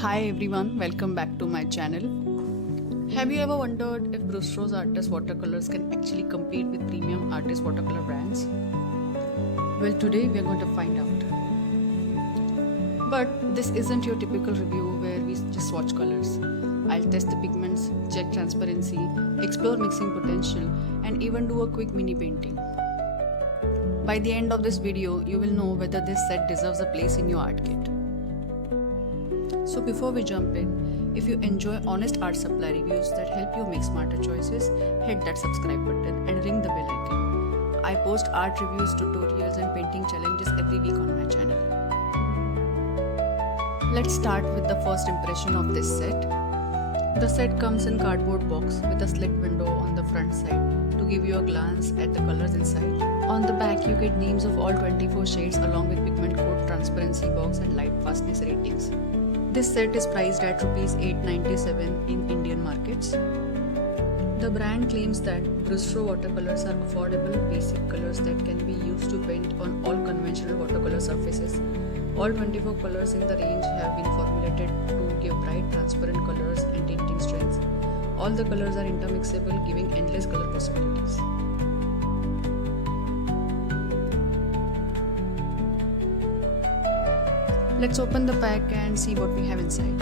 Hi everyone, welcome back to my channel. Have you ever wondered if Brustro Artist Watercolors can actually compete with premium artist watercolor brands? Well, today we are going to find out. But this isn't your typical review where we just swatch colors. I'll test the pigments, check transparency, explore mixing potential, and even do a quick mini painting. By the end of this video, you will know whether this set deserves a place in your art kit. So before we jump in, if you enjoy honest art supply reviews that help you make smarter choices, hit that subscribe button and ring the bell icon. I post art reviews, tutorials and painting challenges every week on my channel. Let's start with the first impression of this set. The set comes in cardboard box with a slit window on the front side to give you a glance at the colors inside. On the back you get names of all 24 shades along with pigment code, transparency box and light fastness ratings. This set is priced at Rs 897 in Indian markets. The brand claims that Brustro watercolors are affordable, basic colors that can be used to paint on all conventional watercolor surfaces. All 24 colors in the range have been formulated to give bright, transparent colors and tinting strengths. All the colors are intermixable, giving endless color possibilities. Let's open the pack and see what we have inside.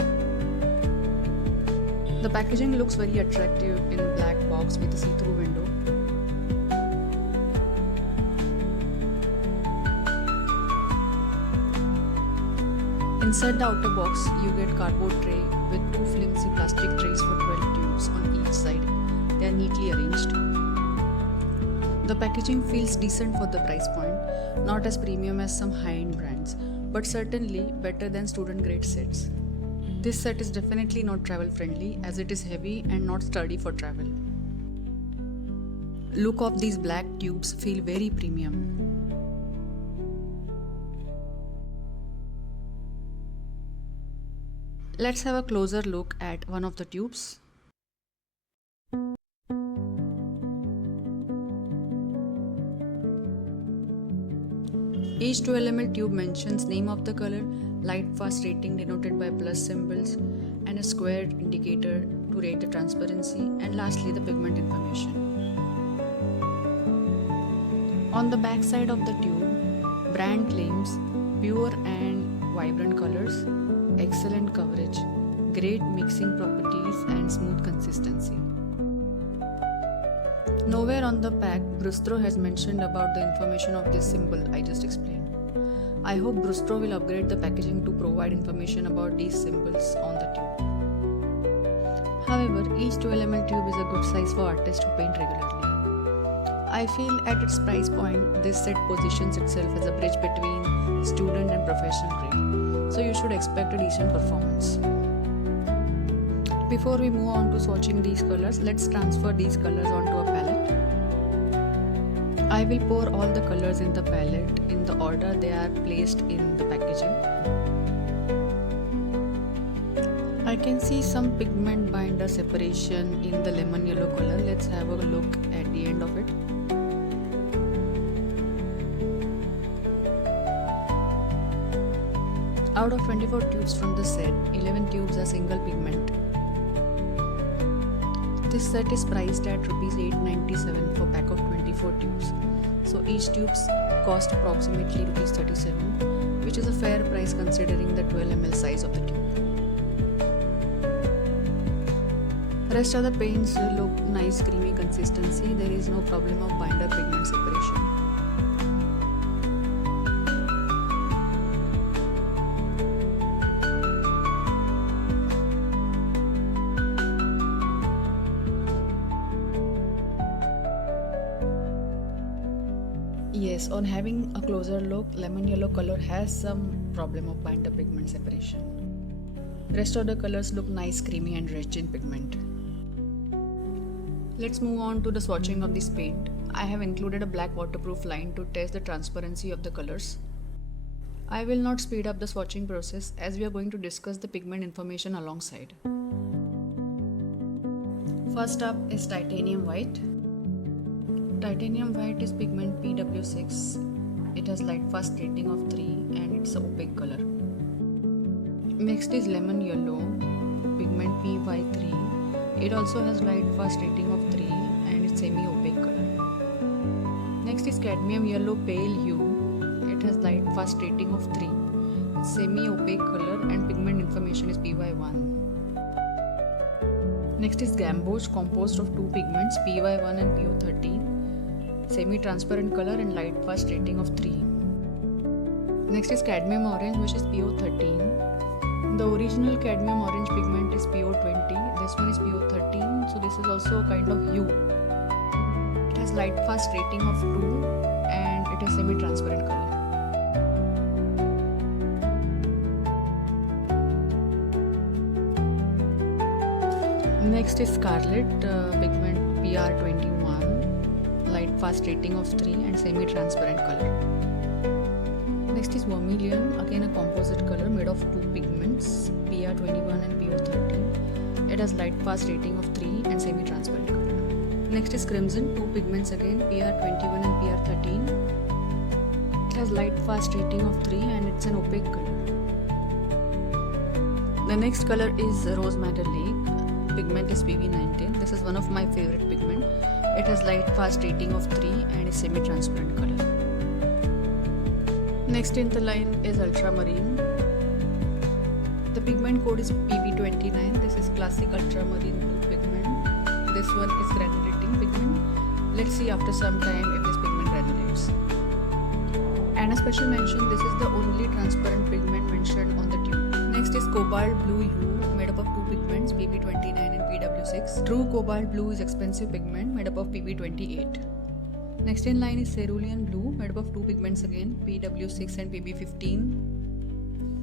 The packaging looks very attractive in black box with a see-through window. Inside the outer box, you get cardboard tray with two flimsy plastic trays for 12 tubes on each side. They are neatly arranged. The packaging feels decent for the price point, not as premium as some high-end brands, but certainly better than student grade sets. This set is definitely not travel friendly as it is heavy and not sturdy for travel. Look of these black tubes feel very premium. Let's have a closer look at one of the tubes. Each 12 ml tube mentions name of the color, light fast rating denoted by plus symbols, and a squared indicator to rate the transparency, and lastly the pigment information. On the back side of the tube, brand claims pure and vibrant colors, excellent coverage, great mixing properties and smooth consistency. Nowhere on the pack, Brustro has mentioned about the information of this symbol I just explained. I hope Brustro will upgrade the packaging to provide information about these symbols on the tube. However, each 12 ml tube is a good size for artists who paint regularly. I feel at its price point, this set positions itself as a bridge between student and professional grade, so you should expect a decent performance. Before we move on to swatching these colors, let's transfer these colors onto a palette. I will pour all the colors in the palette in the order they are placed in the packaging. I can see some pigment binder separation in the lemon yellow color. Let's have a look at the end of it. Out of 24 tubes from the set, 11 tubes are single pigment. This set is priced at Rs 897 for pack of 24 tubes. So each tube cost approximately Rs 37, which is a fair price considering the 12 ml size of the tube. Rest of the paints look nice creamy consistency. There is no problem of binder pigment separation. Yes, on having a closer look, lemon yellow color has some problem of binder pigment separation. Rest of the colors look nice, creamy and rich in pigment. Let's move on to the swatching of this paint. I have included a black waterproof line to test the transparency of the colors. I will not speed up the swatching process as we are going to discuss the pigment information alongside. First up is titanium white. Titanium white is pigment PW6. It has light fast rating of 3 and it's an opaque color. Next is lemon yellow, pigment PY3. It also has light fast rating of 3 and it's semi-opaque color. Next is cadmium yellow pale hue. It has light fast rating of 3. It's semi-opaque color and pigment information is PY1. Next is gamboge composed of 2 pigments PY1 and PO13. Semi-transparent color and light fast rating of 3. Next is cadmium orange, which is PO13. The original cadmium orange pigment is PO20. This one is PO13, so this is also a kind of hue. It has light fast rating of 2 and it is semi-transparent color. Next is scarlet, pigment PR21, light fast rating of 3 and semi-transparent color. Next is vermilion, again a composite color made of 2 pigments PR21 and PO13. It has light fast rating of 3 and semi-transparent color. Next is crimson, 2 pigments again PR21 and PR13. It has light fast rating of 3 and it's an opaque color. The next color is rose madder lake, pigment is PV19. This is one of my favorite pigment. It has light fast rating of 3 and is semi-transparent color. Next in the line is ultramarine. The pigment code is PB29. This is classic ultramarine blue pigment. This one is granulating pigment. Let's see after some time if this pigment granulates. And a special mention, this is the only transparent pigment mentioned on the tube. Next is cobalt blue hue made up of 2 pigments PB29 and PW6. True cobalt blue is expensive pigment made up of PB28. Next in line is cerulean blue made up of 2 pigments again PW6 and PB15.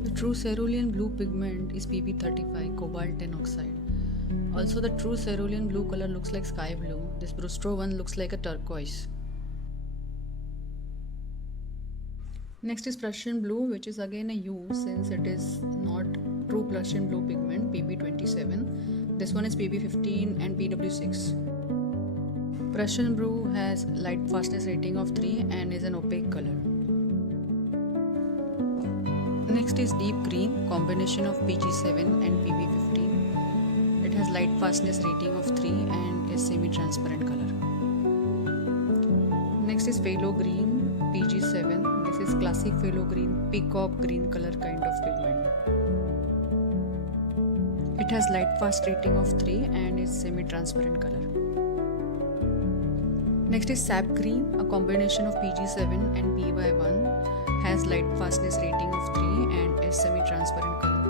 The true cerulean blue pigment is PB35 cobalt 10 oxide. Also the true cerulean blue color looks like sky blue. This Brustro one looks like a turquoise. Next is Prussian blue, which is again a hue since it is not true Prussian blue pigment PB27. This one is PB15 and PW6. Prussian blue has light fastness rating of 3 and is an opaque color. Next is deep green, combination of PG7 and PB15. It has light fastness rating of 3 and is semi-transparent color. Next is phthalo green, PG7. This is classic phthalo green, peacock green color kind of pigment. It has light fast rating of 3 and is semi-transparent color. Next is sap green, a combination of PG7 and PY1, has light fastness rating of 3 and is semi-transparent color.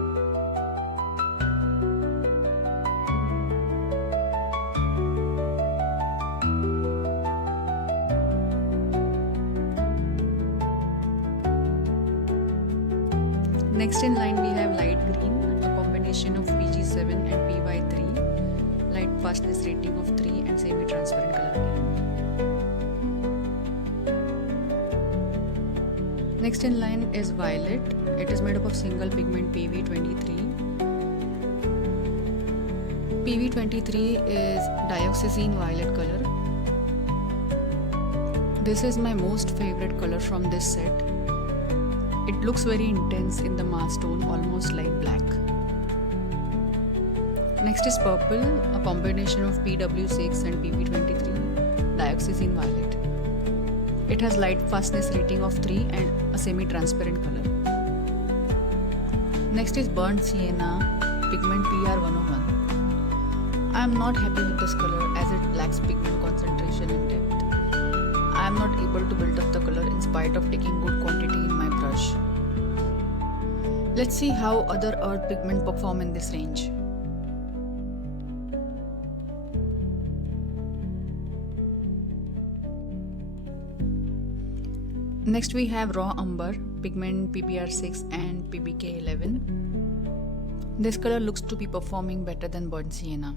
Next in line we have light green, a combination of PG7 and PY3, light fastness rating of 3 and semi-transparent color again. Next in line is violet. It is made up of single pigment PV23. PV23 is dioxazine violet color. This is my most favorite color from this set. It looks very intense in the matte tone, almost like black. Next is purple, a combination of PW6 and PV23, dioxazine violet. It has light fastness rating of 3 and a semi-transparent color. Next is burnt sienna, pigment PR101. I am not happy with this color as it lacks pigment concentration and depth. I am not able to build up the color in spite of taking good quantity in my brush. Let's see how other earth pigment perform in this range. Next we have raw umber, pigment PBR6 and PBK11. This color looks to be performing better than burnt sienna.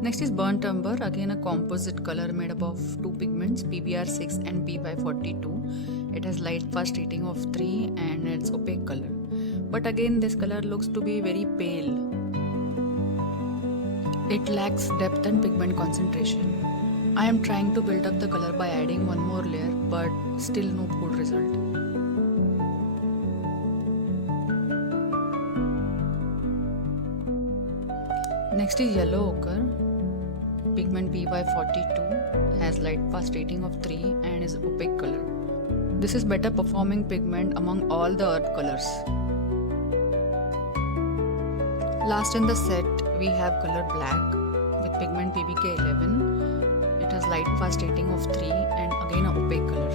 Next is burnt umber, again a composite color made up of 2 pigments PBR6 and PY42. It has light fast rating of 3 and it's opaque color. But again this color looks to be very pale. It lacks depth and pigment concentration. I am trying to build up the color by adding one more layer, but still no good result. Next is yellow ochre. Pigment PY42 has light fast rating of 3 and is opaque color. This is better performing pigment among all the earth colors. Last in the set we have color black with pigment PBK11. It has light fast rating of 3 and again a opaque color.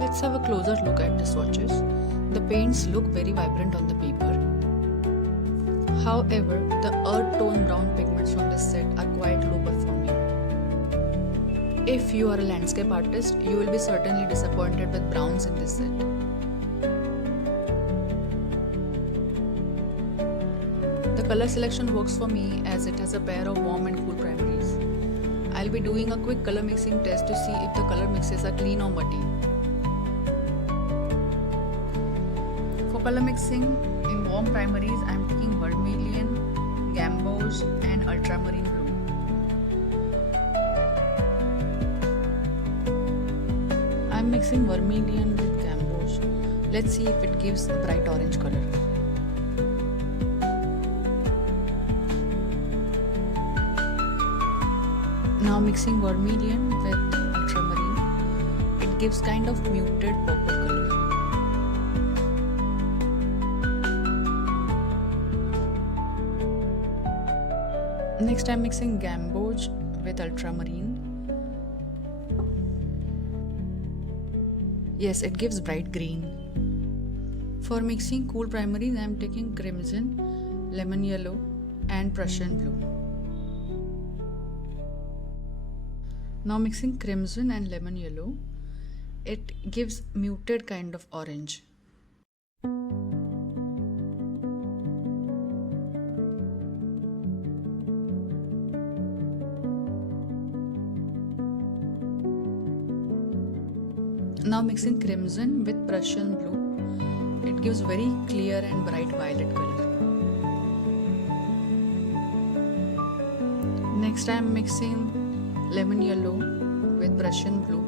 Let's have a closer look at the swatches. The paints look very vibrant on the paper. However, the earth tone brown pigments from this set are quite low performing. If you are a landscape artist, you will be certainly disappointed with browns in this set. The color selection works for me as it has a pair of warm and cool primaries. I'll be doing a quick color mixing test to see if the color mixes are clean or muddy. For color mixing in warm primaries, I'm taking vermilion, gamboge and ultramarine blue. I'm mixing vermilion with gamboge. Let's see if it gives a bright orange color. Now mixing vermilion with ultramarine, it gives kind of muted purple color. Next I'm mixing gamboge with ultramarine. Yes, it gives bright green. For mixing cool primaries, I am taking crimson, lemon yellow and Prussian blue. Now mixing crimson and lemon yellow, it gives muted kind of orange. Now mixing crimson with Prussian blue, it gives very clear and bright violet color. Next I am mixing lemon yellow with Prussian blue.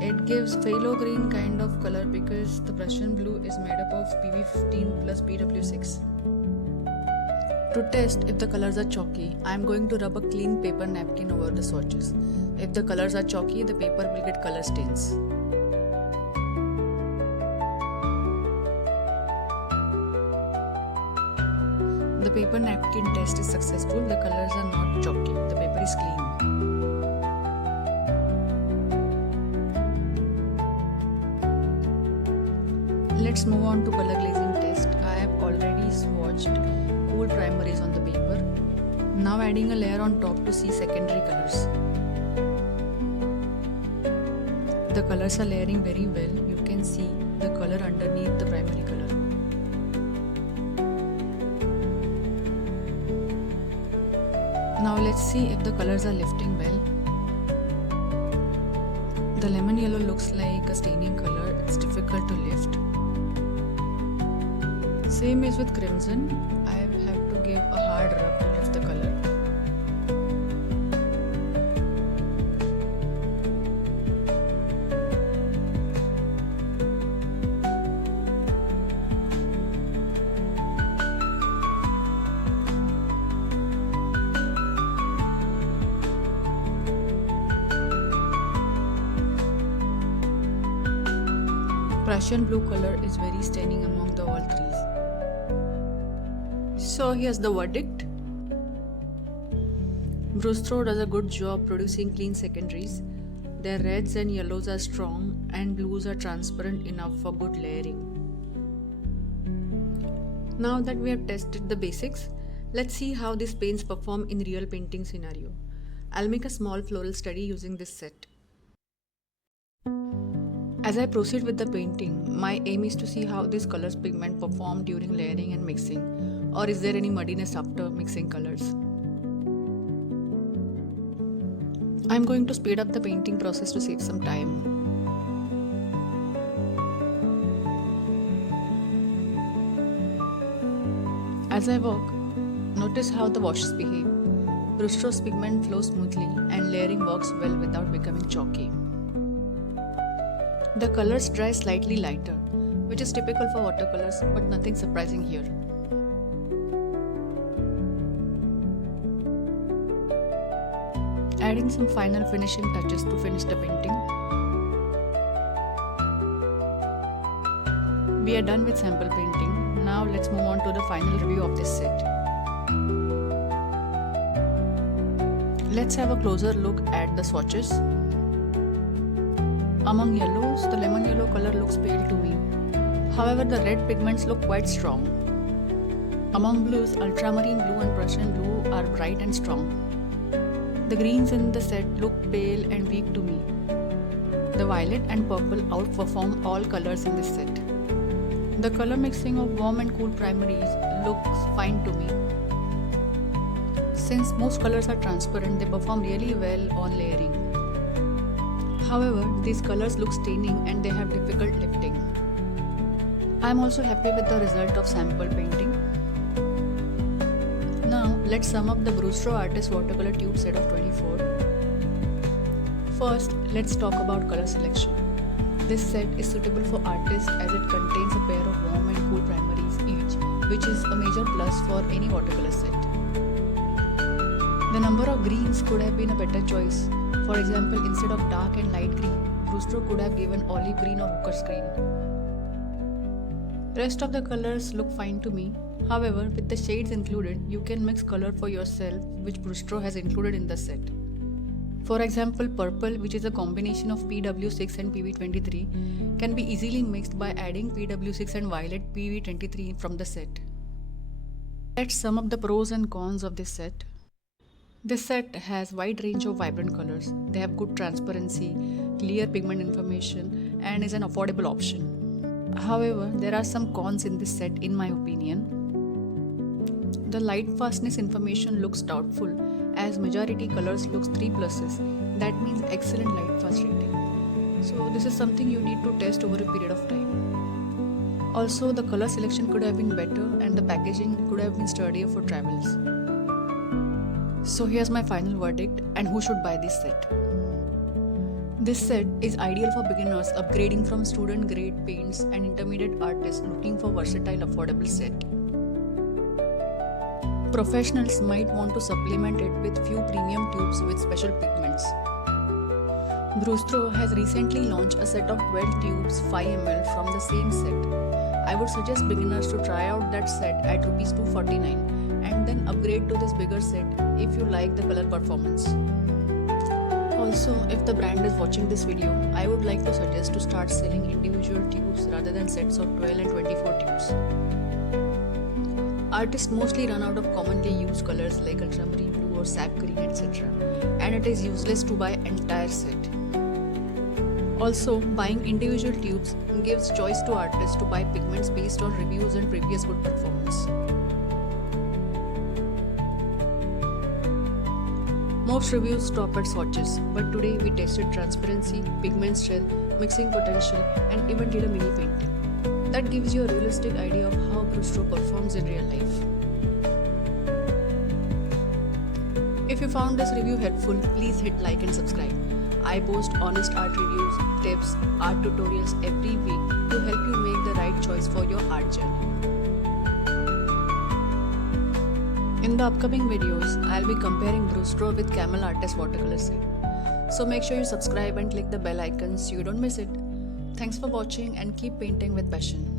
It gives phthalo green kind of color because the Prussian blue is made up of PB15 plus BW6. To test if the colors are chalky, I am going to rub a clean paper napkin over the swatches. If the colors are chalky, the paper will get color stains. The paper napkin test is successful. The colors are not chalky. The paper is clean. Let's move on to color glazing test. I have already swatched cool primaries on the paper. Now adding a layer on top to see secondary colors. The colors are layering very well. You can see the color underneath the primary color. Now let's see if the colors are lifting well. The lemon yellow looks like a staining color. It's difficult to lift. Same is with crimson. I have to give a hard rub to lift the color. Prussian blue color is very staining among the all threes. So here's the verdict. Brustro does a good job producing clean secondaries. Their reds and yellows are strong and blues are transparent enough for good layering. Now that we have tested the basics, let's see how these paints perform in real painting scenario. I'll make a small floral study using this set. As I proceed with the painting, my aim is to see how this colors pigment perform during layering and mixing, or is there any muddiness after mixing colors. I'm going to speed up the painting process to save some time. As I work, notice how the washes behave. Brustro's pigment flows smoothly and layering works well without becoming chalky. The colors dry slightly lighter, which is typical for watercolors, but nothing surprising here. Adding some final finishing touches to finish the painting. We are done with sample painting. Now let's move on to the final review of this set. Let's have a closer look at the swatches. Among yellows, the lemon yellow color looks pale to me. However, the red pigments look quite strong. Among blues, ultramarine blue and Prussian blue are bright and strong. The greens in the set look pale and weak to me. The violet and purple outperform all colors in this set. The color mixing of warm and cool primaries looks fine to me. Since most colors are transparent, they perform really well on layering. However, these colors look staining and they have difficult lifting. I am also happy with the result of sample painting. Now, let's sum up the Brustro Artist Watercolor Tube set of 24. First, let's talk about color selection. This set is suitable for artists as it contains a pair of warm and cool primaries each, which is a major plus for any watercolor set. The number of greens could have been a better choice. For example, instead of dark and light green, Brustro could have given olive green or Hooker's green. Rest of the colors look fine to me. However, with the shades included, you can mix color for yourself, which Brustro has included in the set. For example, purple, which is a combination of PW6 and PV23, can be easily mixed by adding PW6 and violet PV23 from the set. Let's sum up the pros and cons of this set. This set has wide range of vibrant colors. They have good transparency, clear pigment information, and is an affordable option. However, there are some cons in this set in my opinion. The light fastness information looks doubtful, as majority colors looks 3 pluses. That means excellent light fast rating. So this is something you need to test over a period of time. Also, the color selection could have been better and the packaging could have been sturdier for travels. So here's my final verdict and who should buy this set. This set is ideal for beginners upgrading from student grade paints and intermediate artists looking for versatile affordable set. Professionals might want to supplement it with few premium tubes with special pigments. Brustro has recently launched a set of 12 tubes 5 ml from the same set. I would suggest beginners to try out that set at Rs 249 and then upgrade to this bigger set if you like the color performance. Also, if the brand is watching this video, I would like to suggest to start selling individual tubes rather than sets of 12 and 24 tubes. Artists mostly run out of commonly used colors like ultramarine blue or sap green, etc. and it is useless to buy entire set. Also, buying individual tubes gives choice to artists to buy pigments based on reviews and previous good performance. Most reviews stop at swatches, but today we tested transparency, pigment strength, mixing potential, and even did a mini painting. That gives you a realistic idea of how Brustro performs in real life. If you found this review helpful, please hit like and subscribe. I post honest art reviews, tips, art tutorials every week to help you make the right choice for your art journey. In the upcoming videos, I'll be comparing Brustro with Camel Artist Watercolor set. So make sure you subscribe and click the bell icon so you don't miss it. Thanks for watching and keep painting with passion.